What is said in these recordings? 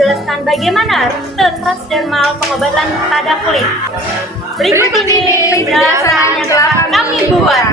menjelaskan bagaimana rute transdermal pengobatan pada kulit. Berikut ini penjelasan yang telah kami buat.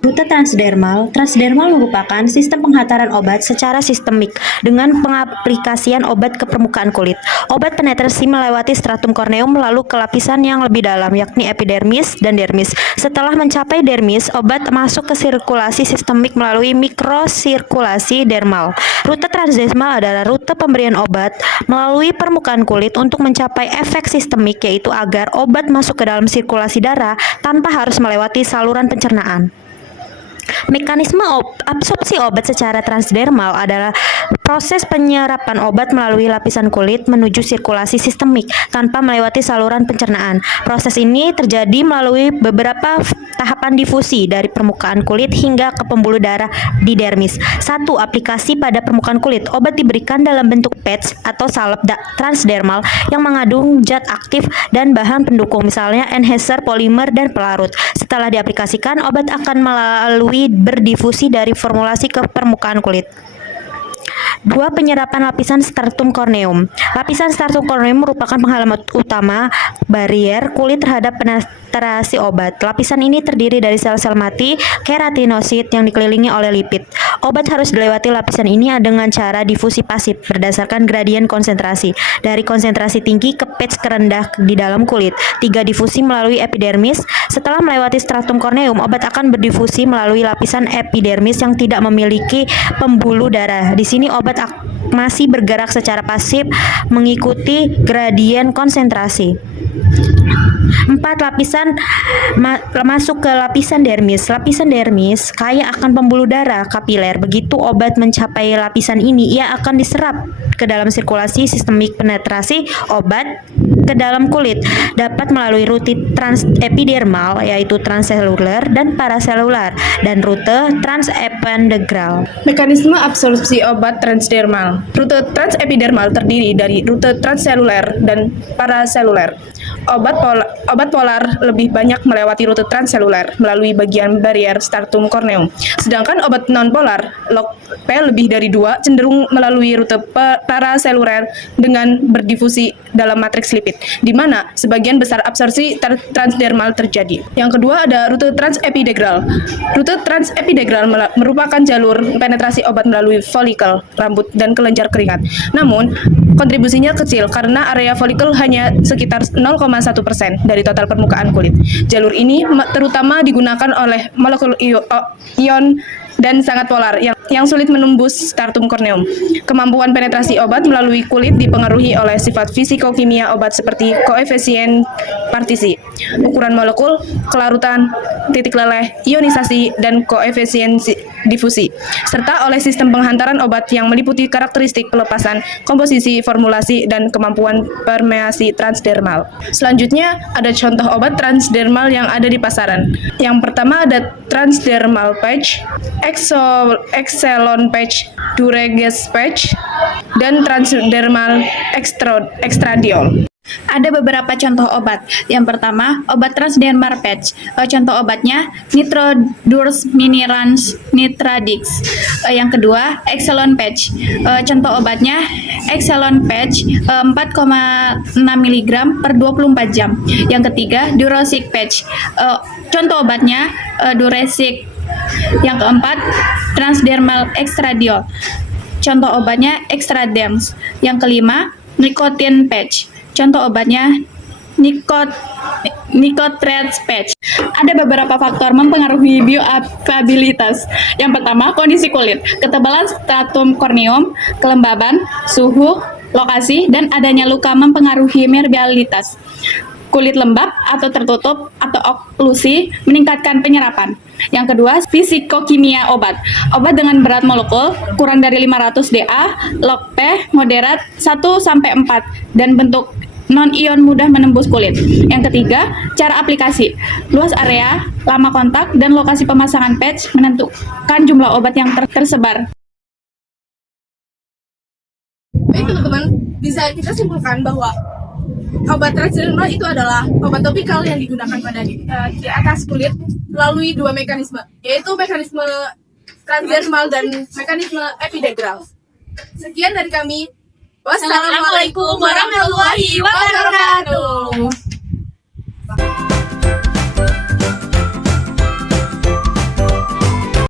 Rute transdermal merupakan sistem penghantaran obat secara sistemik dengan pengaplikasian obat ke permukaan kulit. Obat penetrasi melewati stratum corneum lalu ke lapisan yang lebih dalam, yakni epidermis dan dermis. Setelah mencapai dermis, obat masuk ke sirkulasi sistemik melalui mikrosirkulasi dermal. Rute transdermal adalah rute pemberian obat melalui permukaan kulit untuk mencapai efek sistemik, yaitu agar obat masuk ke dalam sirkulasi darah tanpa harus melewati saluran pencernaan. Mekanisme absorpsi obat secara transdermal adalah proses penyerapan obat melalui lapisan kulit menuju sirkulasi sistemik tanpa melewati saluran pencernaan. Proses ini terjadi melalui beberapa tahapan difusi dari permukaan kulit hingga ke pembuluh darah di dermis. 1. Aplikasi pada permukaan kulit. Obat diberikan dalam bentuk patch atau salep transdermal yang mengandung zat aktif dan bahan pendukung, misalnya enhancer, polimer, dan pelarut. Setelah diaplikasikan, obat akan melalui berdifusi dari formulasi ke permukaan kulit. 2. Penyerapan lapisan stratum corneum. Lapisan stratum corneum merupakan penghalang utama barier kulit terhadap penetrasi obat. Lapisan ini terdiri dari sel-sel mati keratinosit yang dikelilingi oleh lipid. Obat harus dilewati lapisan ini dengan cara difusi pasif berdasarkan gradien konsentrasi dari konsentrasi tinggi ke patch terendah di dalam kulit. 3. Difusi melalui epidermis. Setelah melewati stratum corneum, obat akan berdifusi melalui lapisan epidermis yang tidak memiliki pembuluh darah. Di sini obat masih bergerak secara pasif mengikuti gradien konsentrasi. 4. Lapisan masuk ke lapisan dermis. Lapisan dermis kaya akan pembuluh darah kapiler. Begitu obat mencapai lapisan ini, ia akan diserap ke dalam sirkulasi sistemik. Penetrasi obat ke dalam kulit dapat melalui rute transepidermal, yaitu transseluler dan paraselular, dan rute transepidermal. Mekanisme absorpsi obat transdermal. Rute transepidermal terdiri dari rute transseluler dan paraseluler. Obat polar lebih banyak melewati rute transseluler melalui bagian barier stratum corneum. Sedangkan obat non-polar, log P lebih dari 2, cenderung melalui rute paraseluler dengan berdifusi dalam matriks lipid, di mana sebagian besar absorpsi transdermal terjadi. Yang kedua ada rute transepidermal. Rute transepidermal merupakan jalur penetrasi obat melalui folikel, rambut, dan kelenjar keringat. Namun, kontribusinya kecil karena area folikel hanya sekitar 0,1% dari total permukaan kulit. Jalur ini terutama digunakan oleh molekul ion dan sangat polar yang sulit menembus stratum corneum. Kemampuan penetrasi obat melalui kulit dipengaruhi oleh sifat fisikokimia obat seperti koefisien partisi, ukuran molekul, kelarutan, titik leleh, ionisasi, dan koefisien difusi, serta oleh sistem penghantaran obat yang meliputi karakteristik pelepasan, komposisi, formulasi, dan kemampuan permeasi transdermal. Selanjutnya ada contoh obat transdermal yang ada di pasaran. Yang pertama ada transdermal patch, Excelon patch, Durex patch, dan transdermal extradiol. Ada beberapa contoh obat. Yang pertama, obat transdermal patch. Contoh obatnya Nitrodurs Minirans Nitradix. Yang kedua, Excelon patch. Contoh obatnya Excelon patch 4,6 mg per 24 jam. Yang ketiga, Durosic patch. Contoh obatnya Duresic. Yang keempat, transdermal extradiol. Contoh obatnya Extraderms. Yang kelima, nicotine patch. Contoh obatnya Nicotreds patch. Ada beberapa faktor mempengaruhi bioavailabilitas. Yang pertama, kondisi kulit, ketebalan stratum corneum, kelembaban, suhu, lokasi, dan adanya luka mempengaruhi permeabilitas. Kulit lembab atau tertutup atau oklusi meningkatkan penyerapan. Yang kedua, fisikokimia obat. Obat dengan berat molekul kurang dari 500 DA, log P moderat 1-4, dan bentuk non-ion mudah menembus kulit. Yang ketiga, cara aplikasi. Luas area, lama kontak, dan lokasi pemasangan patch menentukan jumlah obat yang tersebar. Baik teman-teman, bisa kita simpulkan bahwa obat transdermal itu adalah obat topikal yang digunakan pada di atas kulit melalui dua mekanisme, yaitu mekanisme transdermal, dan mekanisme epidural. Sekian dari kami. Wassalamualaikum warahmatullahi wabarakatuh.